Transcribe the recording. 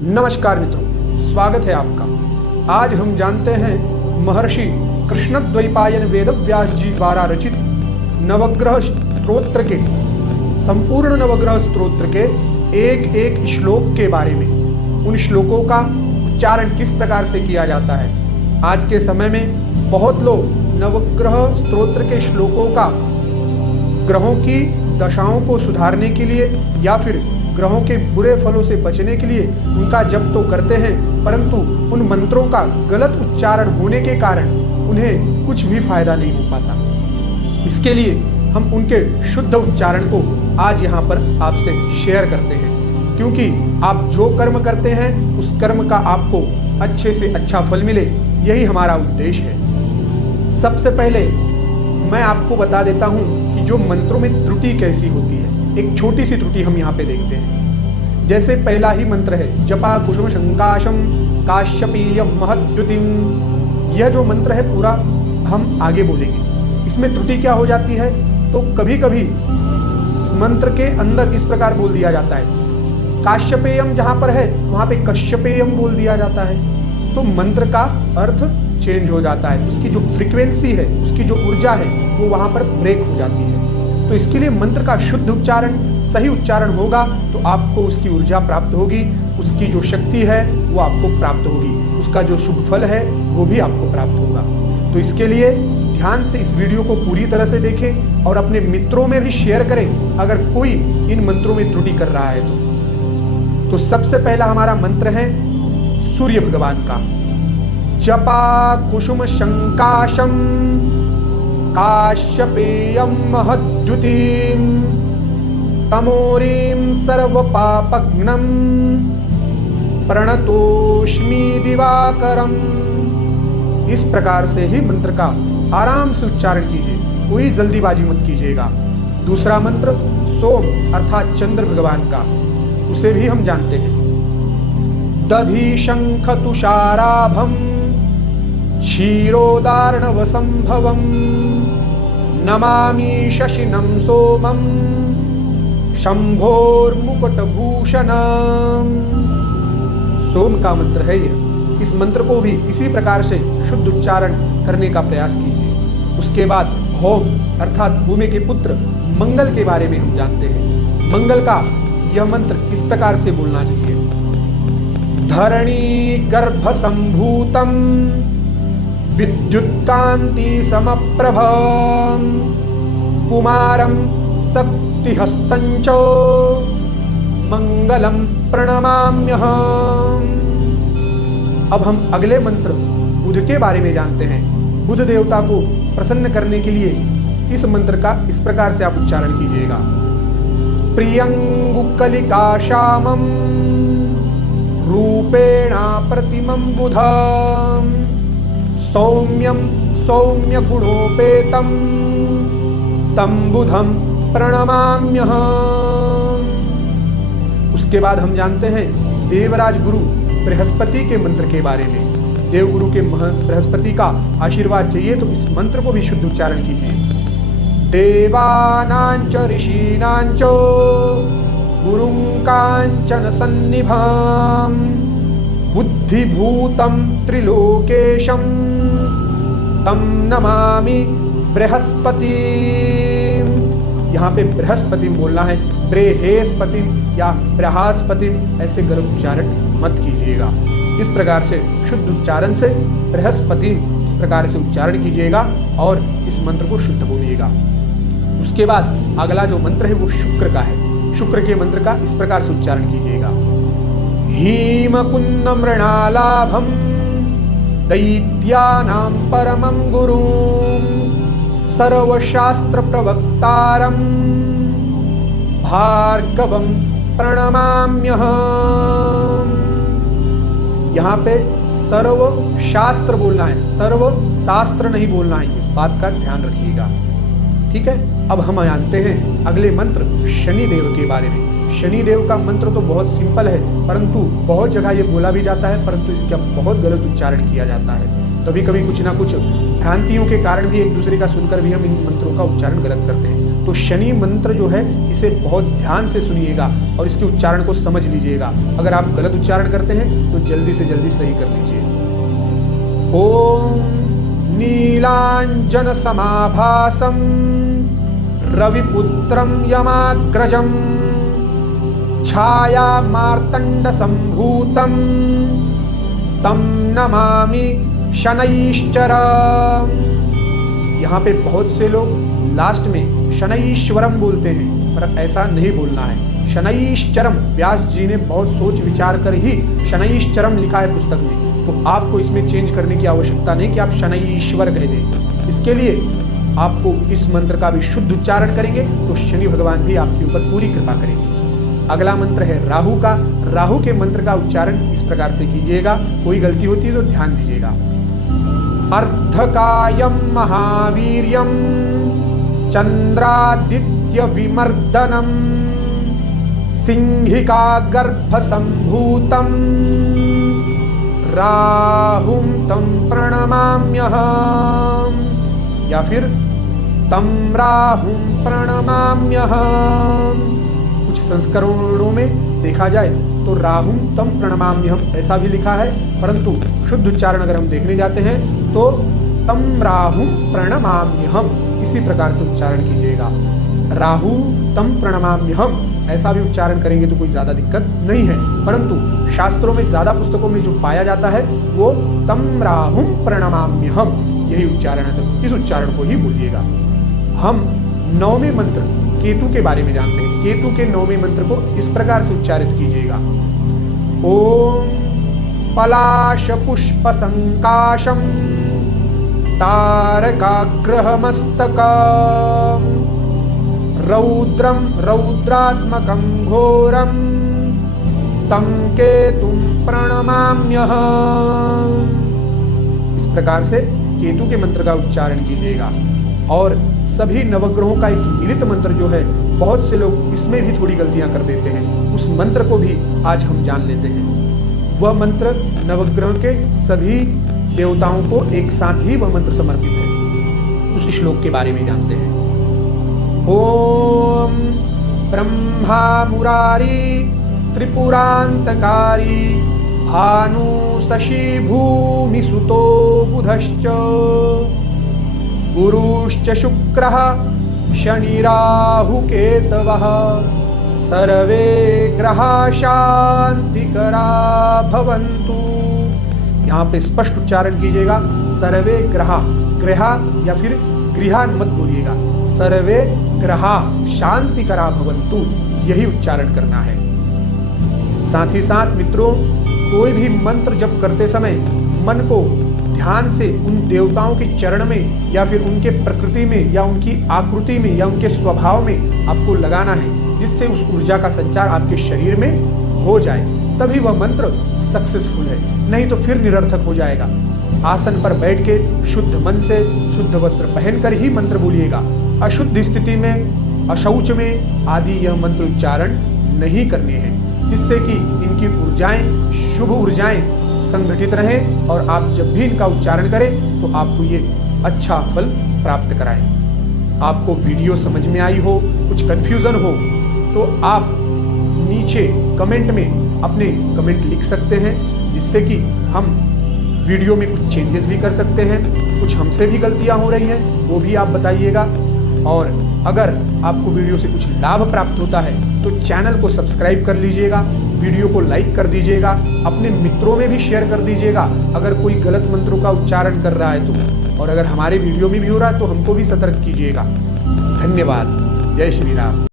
नमस्कार मित्रों, स्वागत है आपका। आज हम जानते हैं महर्षि कृष्णद्वैपायन वेदव्यास जी द्वारा रचित नवग्रह स्तोत्र के संपूर्ण नवग्रह स्तोत्र के एक एक श्लोक के बारे में। उन श्लोकों का उच्चारण किस प्रकार से किया जाता है। आज के समय में बहुत लोग नवग्रह स्तोत्र के श्लोकों का ग्रहों की दशाओं को सुधारने के लिए या फिर ग्रहों के बुरे फलों से बचने के लिए उनका जप तो करते हैं, परंतु उन मंत्रों का गलत उच्चारण होने के कारण उन्हें कुछ भी फायदा नहीं हो पाता। इसके लिए हम उनके शुद्ध उच्चारण को आज यहाँ पर आपसे शेयर करते हैं, क्योंकि आप जो कर्म करते हैं उस कर्म का आपको अच्छे से अच्छा फल मिले, यही हमारा उद्देश्य है। सबसे पहले मैं आपको बता देता हूँ कि जो मंत्रों में त्रुटि कैसी होती है। एक छोटी सी त्रुटि हम यहाँ पे देखते हैं। जैसे पहला ही मंत्र है जपा कुसुम शंकाशम काश्यपीयम महद्युतिम। यह जो मंत्र है पूरा हम आगे बोलेंगे। इसमें त्रुटि क्या हो जाती है, तो कभी कभी मंत्र के अंदर इस प्रकार बोल दिया जाता है, काश्यपेयम जहाँ पर है वहाँ पे कश्यपेयम बोल दिया जाता है, तो मंत्र का अर्थ चेंज हो जाता है। उसकी जो फ्रीक्वेंसी है, उसकी जो ऊर्जा है वो वहाँ पर ब्रेक हो जाती है। तो इसके लिए मंत्र का शुद्ध उच्चारण, सही उच्चारण होगा तो आपको उसकी ऊर्जा प्राप्त होगी, उसकी जो शक्ति है वो आपको प्राप्त होगी, उसका जो शुभ फल है वो भी आपको प्राप्त होगा। तो इसके लिए ध्यान से इस वीडियो को पूरी तरह से देखें और अपने मित्रों में भी शेयर करें अगर कोई इन मंत्रों में त्रुटि कर रहा है तो सबसे पहला हमारा मंत्र है सूर्य भगवान का। जपा कुसुम शंकाशम काश्यपेयम महद्युतिम तमोरीम सर्वपापघ्नम प्रणतोष्मि दिवाकरम। इस प्रकार से ही मंत्र का आराम से उच्चारण कीजिए, कोई जल्दीबाजी मत कीजिएगा। दूसरा मंत्र सोम अर्थात चंद्र भगवान का, उसे भी हम जानते हैं। दधि शंख तुषाराभम क्षीरोदार्णव संभवम नमामि शशिनं सोमं शंभोर्मुकुटभूषणम्। सोम का मंत्र है यह। इस मंत्र को भी इसी प्रकार से शुद्ध उच्चारण करने का प्रयास कीजिए। उसके बाद भौम अर्थात भूमि के पुत्र मंगल के बारे में हम जानते हैं। मंगल का यह मंत्र इस प्रकार से बोलना चाहिए। धरणी गर्भ संभूतम विद्युत्कांति समप्रभम कुमारम शक्तिहस्तंच मंगलम प्रणमाम्यहम्। अब हम अगले मंत्र बुध के बारे में जानते हैं। बुध देवता को प्रसन्न करने के लिए इस मंत्र का इस प्रकार से आप उच्चारण कीजिएगा। प्रियंगुकलिका श्यामम रूपेणा प्रतिमं बुधम् सौम्यम सौम्य गुणोपेतम तम बुधम प्रणमाम्यहम्। उसके बाद हम जानते हैं देवराज गुरु बृहस्पति के मंत्र के बारे में। देवगुरु के बृहस्पति का आशीर्वाद चाहिए तो इस मंत्र को भी शुद्ध उच्चारण कीजिए। देवानांच ऋषीणांच गुरुं कांचन सन्निभाम बुद्धिभूतं त्रिलोकेशं तम नमामि बृहस्पति। यहाँ पे बृहस्पति बोलना है, बृहस्पति या बृहस्पति, ऐसे गलत उच्चारण मत कीजिएगा। इस प्रकार से शुद्ध उच्चारण से बृहस्पति इस प्रकार से उच्चारण कीजिएगा और इस मंत्र को शुद्ध बोलिएगा। उसके बाद अगला जो मंत्र है वो शुक्र का है। शुक्र के मंत्र का इस प्रकार से उच्चारण कीजिएगा। हीमकुंद मृणालाभम दैत्यानां परमं गुरुं सर्वशास्त्र प्रवक्तारं भार्गवं प्रणमाम्यहम्। यहाँ पे सर्व शास्त्र बोलना है, सर्व शास्त्र नहीं बोलना है, इस बात का ध्यान रखिएगा। ठीक है। अब हम जानते हैं अगले मंत्र शनिदेव के बारे में। शनिदेव का मंत्र तो बहुत सिंपल है, परंतु बहुत जगह ये बोला भी जाता है, परंतु इसका बहुत गलत उच्चारण किया जाता है। कभी कभी कुछ ना कुछ भ्रांतियों के कारण भी एक दूसरे का सुनकर भी हम इन मंत्रों का उच्चारण गलत करते हैं। तो शनि मंत्र जो है इसे बहुत ध्यान से सुनिएगा और इसके उच्चारण को समझ लीजिएगा। अगर आप गलत उच्चारण करते हैं तो जल्दी से जल्दी सही कर लीजिए। ओम नीलांजन समाभासम रविपुत्रम यमाग्रजम छाया मार्तंड संभूतम तम नमामि शनैश्चर। यहाँ पे बहुत से लोग लास्ट में शनैश्वरम बोलते हैं, पर ऐसा नहीं बोलना है। शनैश्चरम, व्यास जी ने बहुत सोच विचार कर ही शनैश्चरम लिखा है पुस्तक में, तो आपको इसमें चेंज करने की आवश्यकता नहीं कि आप शनैश्वर कह दें। इसके लिए आपको इस मंत्र का भी शुद्ध उच्चारण करेंगे तो शनि भगवान भी आपके ऊपर पूरी कृपा करेंगे। अगला मंत्र है राहु का। राहु के मंत्र का उच्चारण इस प्रकार से कीजिएगा, कोई गलती होती है तो ध्यान दीजिएगा। अर्धकायम महावीर्यम चंद्रादित्य विमर्दनम सिंहिका गर्भ संभूतम राहुम तम प्रणमाम्यहम, या फिर तम राहुम प्रणमाम्यहम। कुछ संस्करणों में देखा जाए तो राहुम तम प्रणमाम्यहम ऐसा भी लिखा है, परंतु शुद्ध उच्चारण अगर हम देखने जाते हैं तो तम राहुम प्रणमाम्यहम इसी प्रकार से उच्चारण कीजिएगा। राहु तम प्रणमाम्यहम ऐसा भी उच्चारण करेंगे तो कोई ज्यादा दिक्कत नहीं है, परंतु शास्त्रों में ज्यादा पुस्तकों में जो पाया जाता है वो तम राहुम प्रणमाम्यहम यही उच्चारण है, तो इस उच्चारण को ही बोलिएगा। हम 9वें मंत्र केतु के बारे में जानते हैं। केतु के 9वें मंत्र को इस प्रकार से उच्चारित कीजिएगा। ओम पलाश पुष्प संकाशम तारकाग्रहमस्तकम रौद्रम रौद्रात्मकं घोरम तम केतुम प्रणमाम्यहम। इस प्रकार से केतु के मंत्र का उच्चारण कीजिएगा। और सभी नवग्रहों का एक मिलित मंत्र जो है, बहुत से लोग इसमें भी थोड़ी गलतियां कर देते हैं, उस मंत्र को भी आज हम जान लेते हैं। वह मंत्र नवग्रह के सभी देवताओं को एक साथ ही वह मंत्र समर्पित है। उस श्लोक के बारे में जानते हैं। ओम ब्रह्मा मुरारी त्रिपुरांतकारी भानु शशि भूमि सुतो बुधश्च गुरुश्च शुक्रः शनि राहु केतवः सर्वे ग्रहा शांतिकरा भवन्तु। यहाँ पे स्पष्ट उच्चारण कीजिएगा। सर्वे ग्रहा, ग्रहा या फिर गृहा मत बोलिएगा, सर्वे ग्रहा शांतिकरा भवन्तु यही उच्चारण करना है। साथ ही साथ मित्रों, कोई भी मंत्र जप करते समय मन को ध्यान से उन देवताओं के चरण में या फिर उनके प्रकृति में या उनकी आकृति में या उनके स्वभाव में आपको लगाना है, जिससे उस ऊर्जा का संचार आपके शरीर में हो जाए, तभी वह मंत्र सक्सेसफुल है, नहीं तो फिर निरर्थक हो जाएगा। आसन पर बैठ के शुद्ध मन से शुद्ध वस्त्र पहनकर ही मंत्र बोलिएगा। अशुद्ध स्थिति में, अशौच में आदि यह मंत्र उच्चारण नहीं करने हैं, जिससे कि इनकी ऊर्जाएं, शुभ ऊर्जाएं संगठित रहें और आप जब भी इनका उच्चारण करें तो आपको ये अच्छा फल प्राप्त कराएं। आपको वीडियो समझ में आई हो, कुछ कंफ्यूजन हो तो आप नीचे कमेंट में अपने कमेंट लिख सकते हैं, जिससे कि हम वीडियो में कुछ चेंजेस भी कर सकते हैं। कुछ हमसे भी गलतियां हो रही हैं वो भी आप बताइएगा। और अगर आपको वीडियो से कुछ लाभ प्राप्त होता है तो चैनल को सब्सक्राइब कर लीजिएगा, वीडियो को लाइक कर दीजिएगा, अपने मित्रों में भी शेयर कर दीजिएगा अगर कोई गलत मंत्रों का उच्चारण कर रहा है तो। और अगर हमारे वीडियो में भी हो रहा है तो हमको भी सतर्क कीजिएगा। धन्यवाद। जय श्री राम।